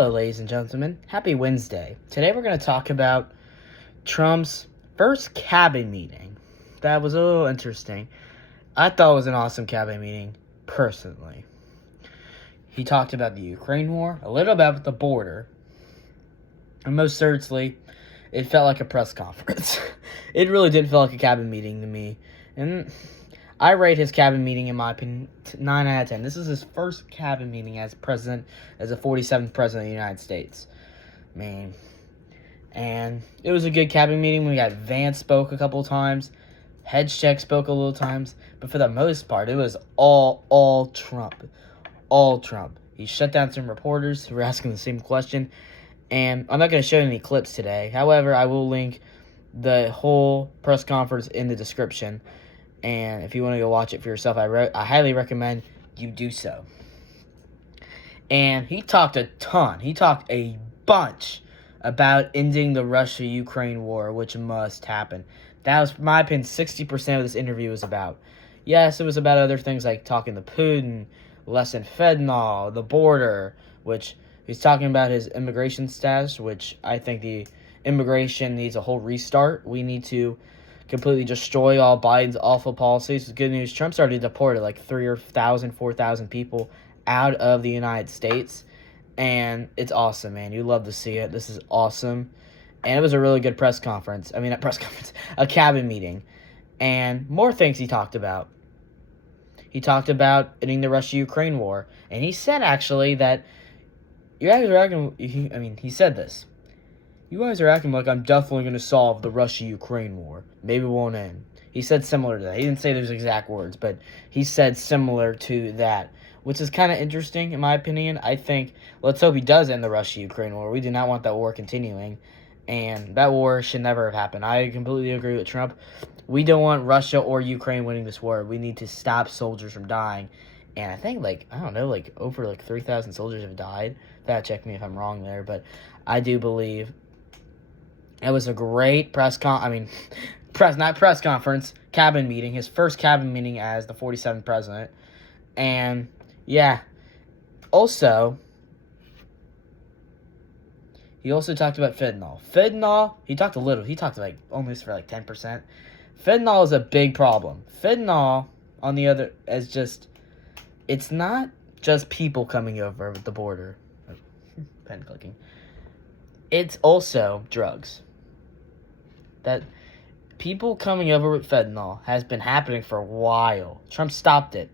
Hello, ladies and gentlemen. Happy Wednesday. Today we're going to talk about Trump's first cabin meeting. That was a little interesting. I thought it was an awesome cabin meeting, personally. He talked about the Ukraine war, a little about the border, and most certainly, it felt like a press conference. It really didn't feel like a cabin meeting to me. And I rate his cabin meeting, in my opinion, 9 out of 10. This is his first cabin meeting as president, as the 47th president of the United States. Man. And it was a good cabin meeting. We got Vance spoke a couple times. Headcheck spoke a little times. But for the most part, it was all Trump. All Trump. He shut down some reporters who were asking the same question. And I'm not going to show any clips today. However, I will link the whole press conference in the description. And if you want to go watch it for yourself, I highly recommend you do so. And he talked a ton. He talked a bunch about ending the Russia-Ukraine war, which must happen. That was, in my opinion, 60% of this interview was about. Yes, it was about other things like talking to Putin, lessen fentanyl, the border, which he's talking about his immigration status, which I think the immigration needs a whole restart. We need to completely destroy all Biden's awful policies. The good news, Trump's already deported like 3,000, 4,000 people out of the United States. And it's awesome, man. You love to see it. This is awesome. And it was a really good press conference. I mean, not press conference, a cabin meeting. And more things he talked about. He talked about ending the Russia-Ukraine war. And he said, actually, that you guys are acting, he said this. You guys are acting like I'm definitely going to solve the Russia-Ukraine war. Maybe it won't end. He said similar to that. He didn't say those exact words, but he said similar to that, which is kind of interesting in my opinion. I think, let's hope he does end the Russia-Ukraine war. We do not want that war continuing, and that war should never have happened. I completely agree with Trump. We don't want Russia or Ukraine winning this war. We need to stop soldiers from dying. And I think, over 3,000 soldiers have died. That check me if I'm wrong there, but I do believe it was a great cabin meeting, his first cabin meeting as the 47th president. And, yeah, also, he also talked about fentanyl. Fentanyl, he talked almost for 10%. Fentanyl is a big problem. Fentanyl, on the other, it's not just people coming over the border. Pen clicking. It's also drugs. That people coming over with fentanyl has been happening for a while. Trump stopped it.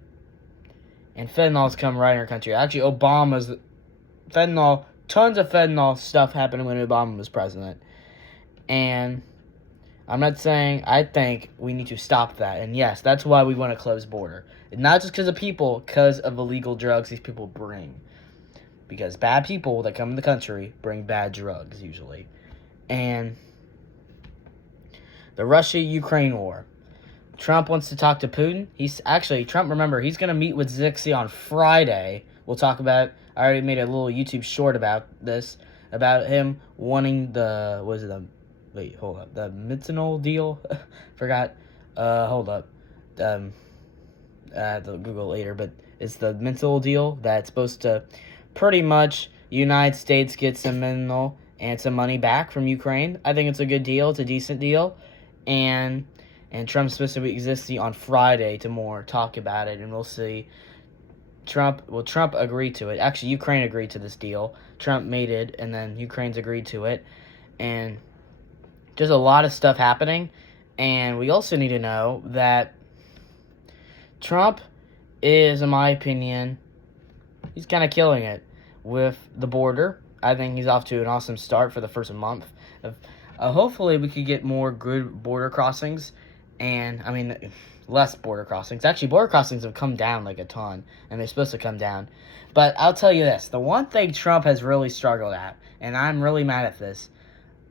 And fentanyl's come right in our country. Actually, tons of fentanyl stuff happened when Obama was president. And I'm not saying, I think we need to stop that. And yes, that's why we want to close border. And not just because of people, because of illegal drugs these people bring. Because bad people that come in the country bring bad drugs, usually. And the Russia-Ukraine war. Trump wants to talk to Putin. Remember, he's going to meet with Zixi on Friday. We'll talk about, I already made a little YouTube short about this, about him wanting the Mitzenol deal? Forgot. Hold up. I have to Google later, but it's the Mitzenol deal that's supposed to pretty much United States get some Mitzenol and some money back from Ukraine. I think it's a good deal. It's a decent deal. And Trump's supposed to be existing on Friday to talk about it, and we'll see. Trump agreed to it. Actually, Ukraine agreed to this deal. Trump made it, and then Ukraine's agreed to it. And there's a lot of stuff happening. And we also need to know that Trump is, in my opinion, he's kind of killing it with the border. I think he's off to an awesome start for the first month. Hopefully, we could get more good border crossings. And, less border crossings. Actually, border crossings have come down a ton, and they're supposed to come down. But I'll tell you this. The one thing Trump has really struggled at, and I'm really mad at this,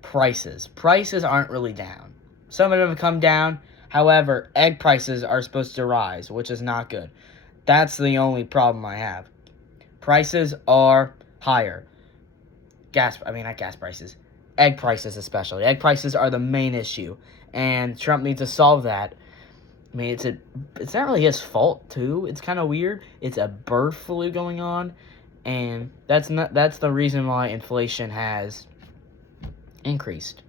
prices. Prices aren't really down. Some of them have come down. However, egg prices are supposed to rise, which is not good. That's the only problem I have. Prices are higher. Not gas prices. Egg prices especially. Egg prices are the main issue. And Trump needs to solve that. It's not really his fault, too. It's kind of weird. It's a bird flu going on. And that's the reason why inflation has increased.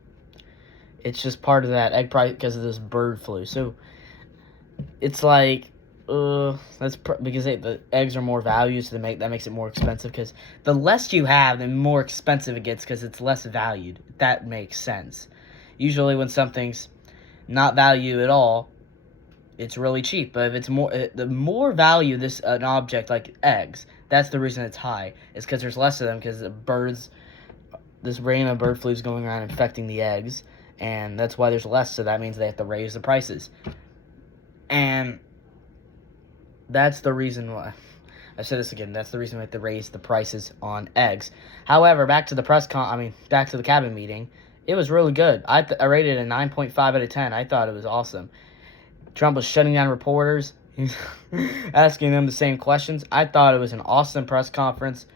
It's just part of that egg price because of this bird flu. So it's like, because the eggs are more valued, so that makes it more expensive. Because the less you have, the more expensive it gets because it's less valued. That makes sense. Usually, when something's not valued at all, it's really cheap. But if it's the more value an object like eggs, that's the reason it's high. It's because there's less of them because this random bird flu is going around infecting the eggs, and that's why there's less. So that means they have to raise the prices. And that's the reason why. I said this again. That's the reason we have to raise the prices on eggs. However, back to the cabin meeting. It was really good. I rated it a 9.5 out of 10. I thought it was awesome. Trump was shutting down reporters. He's asking them the same questions. I thought it was an awesome press conference.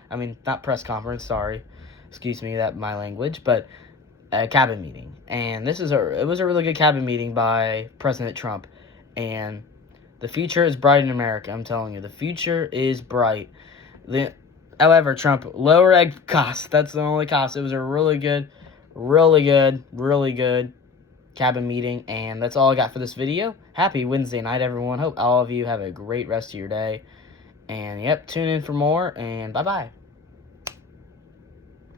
Not press conference, sorry. Excuse me, that my language, but a cabin meeting. And it was a really good cabin meeting by President Trump. And the future is bright in America. I'm telling you, the future is bright. However, Trump lower egg costs. That's the only cost. It was a really good cabin meeting, and that's all I got for this video. Happy Wednesday night, everyone. Hope all of you have a great rest of your day. And yep, tune in for more, and bye-bye.